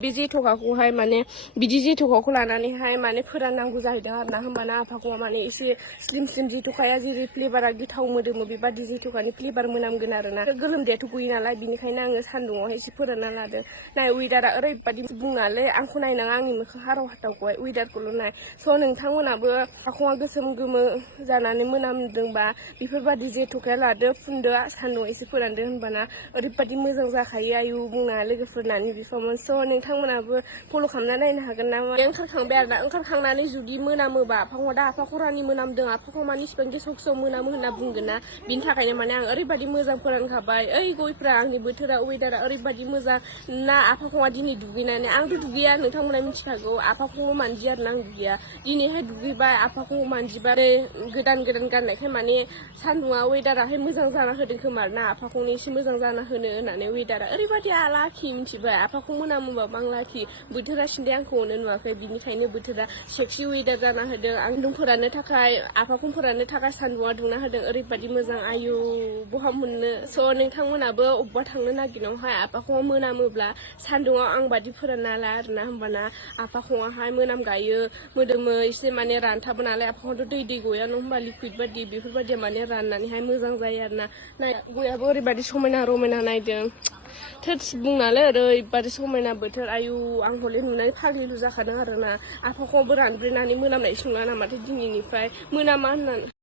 बे जेथ'खाखौहाय माने बिदि जेथ'खाखौ लानानैहाय माने फोराननांगौ जाहैदों आरो ना होमबाना आफाखौ माने एसे स्लिम स्लिम जेथ'खाया जेरै फ्लेभारा गोथाव मोदोमो बेबादि जेथ'खानि फ्लेभार मोनामगोन आरो ना गोलोमदैयाथ' गयो नालाय बिनिखायनो आङो सान्दुङावहाय एसे फोरानना लादों नाय वेदारा ओरैबादि बुंनालै आंखौ नायनाङा आंनि मोखां हाराव हाथावखौहाय वेदारखौल' नाय स' नोंथांमोनाबो आखावा गोसोम गोमो जानानै मोनामदोंबा बेफोरबादि जेथ'खाया लादो फुनदो सान्दुङाव एसे फोरानदो होनबाना ओरैबादि मोजां जाखायो आयु बुंनाङा लोगोफोर नानि बिफामोन स' नोंथांमोनाबो फल' खालामना नायनो हागोन नामा ओंखारखांबाय आरो ना ओंखारखांनानै जुदि मोनामोबा आफाखौ दा आफा खरानि मोनामदों आफाखौ माने इसिबां गेसाव गेसाव मोनामो होनना बुंगोन ना बिनि थाखायनो माने आं ओरैबादि मोजां फोरानखाबाय ओइ गयफ्रा आंनि बोथोरा वेदारा ओरैबादि मोजां ना आफाखौआ दिनै दुगैनानै आंथ' दुगैया नोंथांमोना मिथिखागौ आफाखौ मानजिया आरो ना आं दुगैया दिनैहाय दुगैबाय आफाखौ मानजिबाय गोदान गोदान गाननायखाय माने सान्दुङा वेदाराहाय मोजां जाना होदों खोमा आरो ना आफाखौनो एसे मोजां जाना होनो होननानै वेदारा ओरैबादि आलाखि मिथिबाय आफाखौ मोनामोबा आं लाखि बोथोरा सिन्दै आंखौ अनो नुवाखै बिनिखायनो बोथोरा सेक्सि वेदार जाना होदों आं दुं फोराननो थाखाय आफाखौ फोराननो थाखाय सान्दुङा दुंना होदों ओरैबादि मोजां आयु बहा मोननो स' नोंथांमोनाबो अबेबा थांनो नागिरनायावहाय आफाखौ मोनामोब्ला सान्दुङाव आं बादि फोरानना ला आरोना होमबाना आफाखौहाय मोनाम गायो मोदोमो एसे माने रानथाबो नालाय आफाखौथ' दै गया नङा होमबा लिकुइड बादि बेफोरबादिया माने राननानैहाय मोजां जायो आरोना नाय गयाबो ओरैबादि समायना रमायना नायदों थोदस बुंनालै ओरैबादि समायना बोथोर आयु आं हले नुनानै फाग्लिलु जाखादों आरोना आफाखौबो रानब्रेनानै मोनामनाय संला नामाथाय दिनैनिफ्राय मोनामा होननानै